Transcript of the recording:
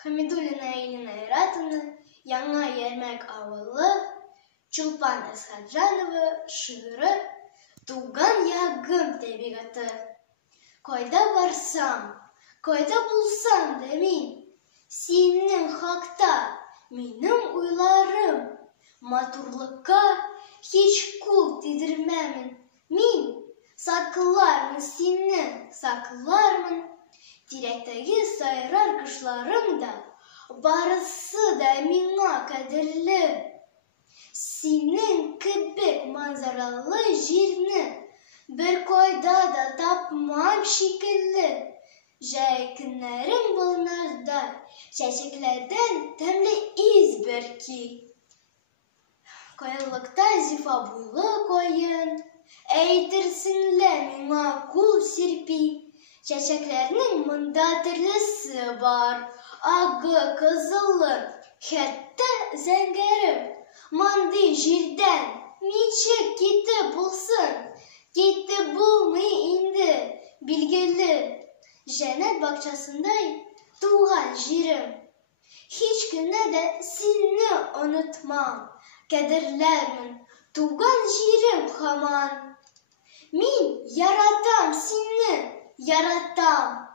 Хамидуллина Элина Айратовна, Яңа Ярмәк авылы, Чулпан Әсхәтжанова шигыре, Туган ягым тәбигаты. Кайда барсам, кайда булсам да мин, синең хакта минем уйларым, матурлыкка һич кул тидермәмен. Мин саклармын сине, саклармын. Тирәктәге сайрар кошларым да, барысы да миңа кадерле. Синең кебек манзаралы җирне бер кайда да тапмам шикелле. Җәй көннәрем болнарда, чәчәкләрдән тәмле ис бөрки. Каенлыкта зифа буйлы каен, әйтерсең лә миңа кул сирпи. Чәчәкләрнең монда төрлесе бар, агы, кызылы, хәтта зәңгәре. Мондый җирдән ничек китеп булсын? Китеп булмый инде, билгеле. Җәннәт бакчасындай туган җирем. Һич көнне дә сине онытмам, кадерләрмен туган җирем һаман. Мин яратам сине, яратам.